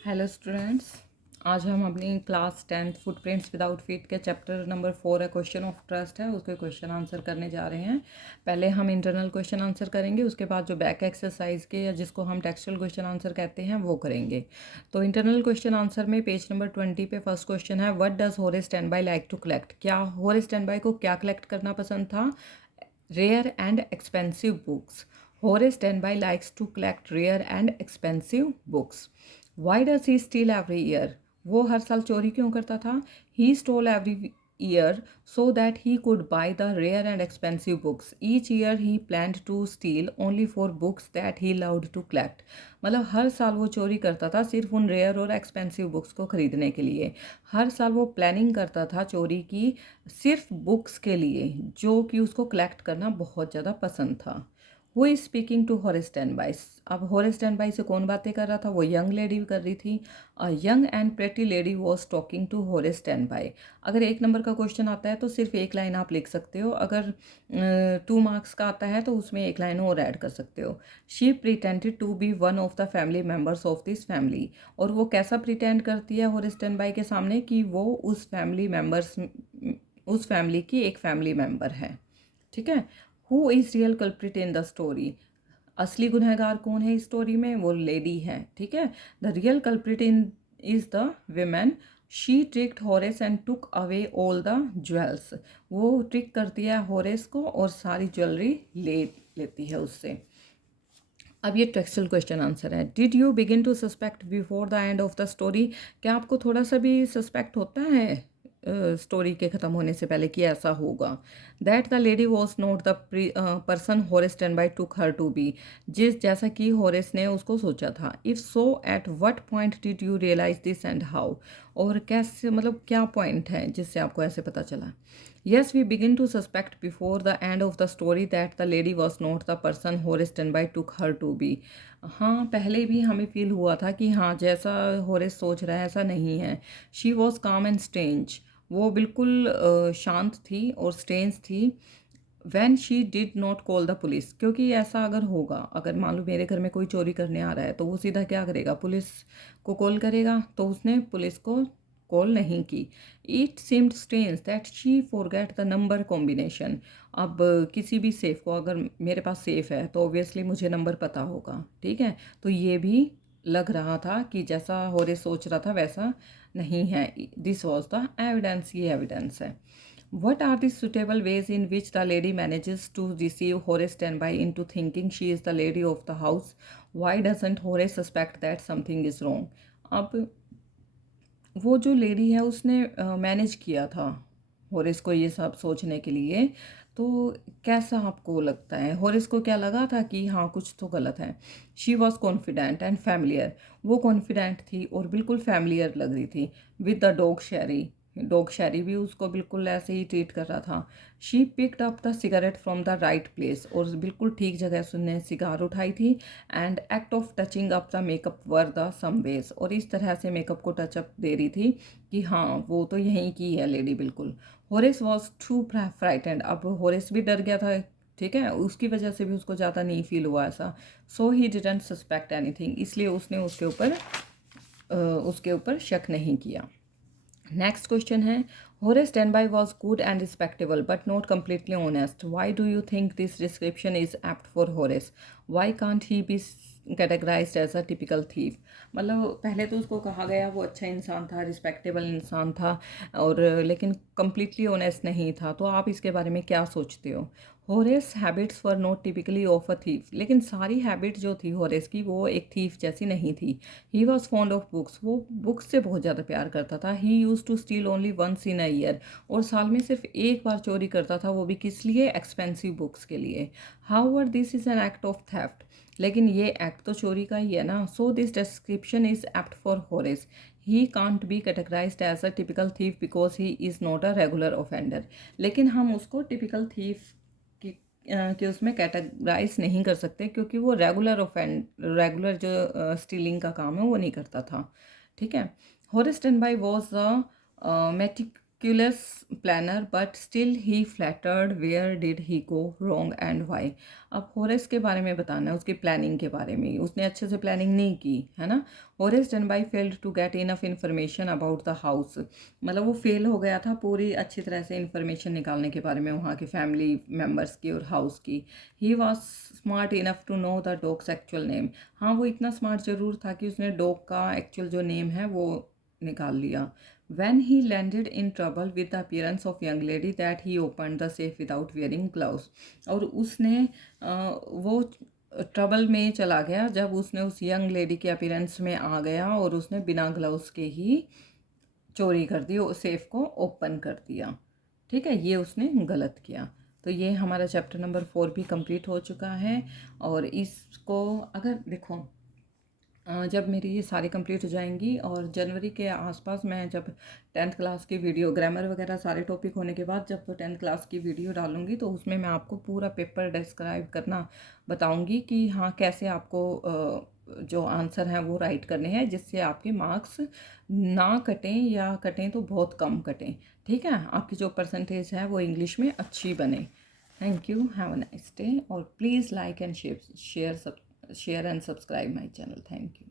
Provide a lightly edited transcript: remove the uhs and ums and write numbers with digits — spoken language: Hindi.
हेलो स्टूडेंट्स, आज हम अपनी class 10th footprints without feet के चैप्टर नंबर 4 है, क्वेश्चन ऑफ ट्रस्ट है, उसके क्वेश्चन आंसर करने जा रहे हैं। पहले हम इंटरनल क्वेश्चन आंसर करेंगे, उसके बाद जो बैक एक्सरसाइज के या जिसको हम टेक्सचुअल क्वेश्चन आंसर कहते हैं वो करेंगे। तो इंटरनल क्वेश्चन आंसर में पेज नंबर 20 पे फर्स्ट क्वेश्चन है, what does Horace Standby like to collect. क्या होरेस स्टैंडबाई को क्या कलेक्ट करना पसंद था? Rare and expensive books. Horace Tenby likes to collect rare and expensive books. Why does he steal every year? वो हर साल चोरी क्यों करता था? He stole every year so that he could buy the rare and expensive books. Each year he planned to steal only for books that he loved to collect. मतलब हर साल वो चोरी करता था सिर्फ उन रेयर और एक्सपेंसिव बुक्स को खरीदने के लिए। हर साल वो प्लानिंग करता था चोरी की सिर्फ बुक्स के लिए जो कि उसको कलेक्ट करना बहुत ज़्यादा पसंद था। वो is speaking to Horace Standby. अब होरेस स्टैंडबाई से कौन बातें कर रहा था? वो यंग लेडी कर रही थी। A young and pretty lady was talking to Horace Standby. अगर 1 नंबर का क्वेश्चन आता है तो सिर्फ एक लाइन आप लिख सकते हो। अगर 2 मार्क्स का आता है तो उसमें एक लाइन और ऐड कर सकते हो। She pretended to be one of the family members of this family. और वो कैसा प्रिटेंड करती है होरेस स्टैंडबाई के सामने कि वो उस फैमिली की एक फैमिली मेम्बर है। ठीक है। Who is real culprit in the story? असली गुनहगार कौन है इस स्टोरी में? वो लेडी है। ठीक है। The real culprit in is the women. She tricked Horace and took away all the jewels. वो ट्रिक करती है हॉरेस को और सारी ज्वेलरी ले लेती है उससे। अब ये टेक्सचुअल क्वेश्चन आंसर है। Did you begin to suspect before the end of the story? क्या आपको थोड़ा सा भी सस्पेक्ट होता है स्टोरी के ख़त्म होने से पहले कि ऐसा होगा? That the lady was not the person Horace Standby took her to be. जैसा कि होरेस ने उसको सोचा था। If so at what point did you realize this and how? और कैसे, मतलब क्या पॉइंट है जिससे आपको ऐसे पता चला? Yes, we begin to suspect before the end of the story that the lady was not the person Horace Tenby took her to be. हाँ, पहले भी हमें फील हुआ था कि हाँ, जैसा होरेस सोच रहा है ऐसा नहीं है। She was calm and strange. वो बिल्कुल शांत थी और स्ट्रेंज थी। When she did not call the police. क्योंकि ऐसा अगर होगा, अगर मान लो मेरे घर में कोई चोरी करने आ रहा है तो वो सीधा क्या करेगा? पुलिस को कॉल करेगा। तो उसने पुलिस को कॉल नहीं की। It seemed strange that she forget the number combination. अब किसी भी सेफ को, अगर मेरे पास सेफ है तो ऑब्वियसली मुझे नंबर पता होगा। ठीक है। तो ये भी लग रहा था कि जैसा होरे सोच रहा था वैसा नहीं है। This was the evidence. ये एविडेंस है। What are the suitable ways in which the lady manages to deceive Horace Tenby into thinking she is the lady of the house? Why doesn't Horace suspect that something is wrong? अब वो जो लेडी है उसने मैनेज किया था होरेस को ये सब सोचने के लिए। तो कैसा आपको लगता है? होरेस को क्या लगा था कि हाँ कुछ तो गलत है? She was confident and familiar. वो कॉन्फिडेंट थी और बिल्कुल फैमिलियर लग रही थी with the dog Sheri. Dog शेरी भी उसको बिल्कुल ऐसे ही ट्रीट कर रहा था। She picked up the cigarette from the right place. और बिल्कुल ठीक जगह से उसने सिगार उठाई थी। And act of touching up the makeup were the some ways. और इस तरह से मेकअप को टचअप दे रही थी कि हाँ वो तो यहीं की है लेडी बिल्कुल। Horace was too frightened. अब होरेस भी डर गया था। ठीक है। उसकी वजह से भी उसको ज़्यादा नहीं फील हुआ ऐसा। So he didn't suspect anything. इसलिए उसने उसके ऊपर शक नहीं किया। नेक्स्ट क्वेश्चन है, Horace Standby was good and respectable but not completely honest. Why do you think this description is apt for Horace? Why can't he be categorized as a typical thief? मतलब पहले तो उसको कहा गया वो अच्छा इंसान था, रिस्पेक्टेबल इंसान था, और लेकिन कम्प्लीटली ऑनेस्ट नहीं था। तो आप इसके बारे में क्या सोचते हो? Horace habits were not typically of a thief. लेकिन सारी हैबिट जो थी होरेस की वो एक थीफ जैसी नहीं थी। He was fond of books. वो बुक्स से बहुत ज़्यादा प्यार करता था। He use to steal only once in a year. और साल में सिर्फ एक बार चोरी करता था, वो भी किस लिए? एक्सपेंसिव बुक्स के लिए। However this is an act of theft. लेकिन ये एक्ट तो चोरी का ही है ना। So this description is apt for Horace. He can't be categorized as a typical thief because he is not a regular offender. लेकिन हम उसको टिपिकल थीफ कि उसमें कैटेगराइज नहीं कर सकते क्योंकि वो रेगुलर जो स्टीलिंग का काम है वो नहीं करता था। ठीक है। Horace Standby was a meticulous planner, but still he flattered. Where did he go wrong and why? अब होरेस के बारे में बताना है, उसकी प्लानिंग के बारे में। उसने अच्छे से प्लानिंग नहीं की है ना। Horace Danby failed to get enough information about the house, मतलब वो फेल हो गया था पूरी अच्छी तरह से इंफॉर्मेशन निकालने के बारे में वहाँ के फैमिली मेम्बर्स की और हाउस की। He was smart enough to know the dog's actual name, हाँ वो इतना स्मार्ट ज़रूर था कि उसने डॉग का एक्चुअल जो नेम है वो निकाल लिया। When he landed in trouble with the appearance of young lady that he opened the safe without wearing gloves, और उसने वो ट्रबल में चला गया जब उसने उस यंग लेडी के अपीयरेंस में आ गया और उसने बिना ग्लव्स के ही चोरी कर दी, सेफ को ओपन कर दिया। ठीक है, ये उसने गलत किया। तो ये हमारा चैप्टर नंबर 4 भी कंप्लीट हो चुका है। और इसको अगर देखो जब मेरी ये सारी कंप्लीट हो जाएंगी और जनवरी के आसपास मैं जब 10th क्लास की वीडियो ग्रामर वगैरह सारे टॉपिक होने के बाद जब 10th क्लास की वीडियो डालूंगी तो उसमें मैं आपको पूरा पेपर डिस्क्राइब करना बताऊंगी कि हाँ कैसे आपको जो आंसर हैं वो राइट करने हैं जिससे आपके मार्क्स ना कटें या कटें तो बहुत कम कटें। ठीक है, आपकी जो परसेंटेज है वो इंग्लिश में अच्छी बने। Thank you, have a nice day, और please like and share and subscribe my channel. Thank you.